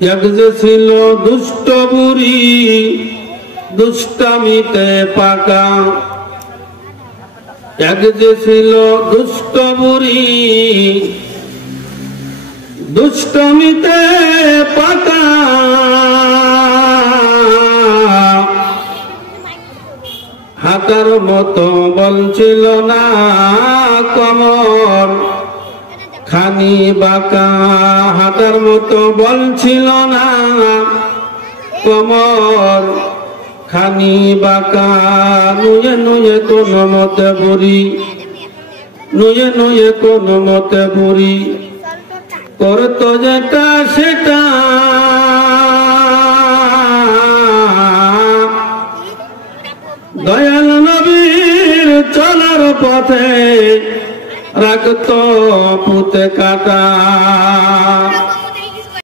এক যে ছিল দুষ্ট বুড়ি দুষ্টামিতে পাকা, এক যে ছিল দুষ্ট বুড়ি দুষ্টমিতে পাকা, হাতার মতো বল ছিল না কমর খানি বাঁকা, হাতার মতো বল ছিল না কমর খানি বাঁকা। নুয়ে নুয়ে কোন মতে বুড়ি, নুয়ে নুয়ে কোন মতে বুড়ি করতো যেটা সেটা, দয়াল নবীর চলার পথে রাখতো পুঁতে কাটা।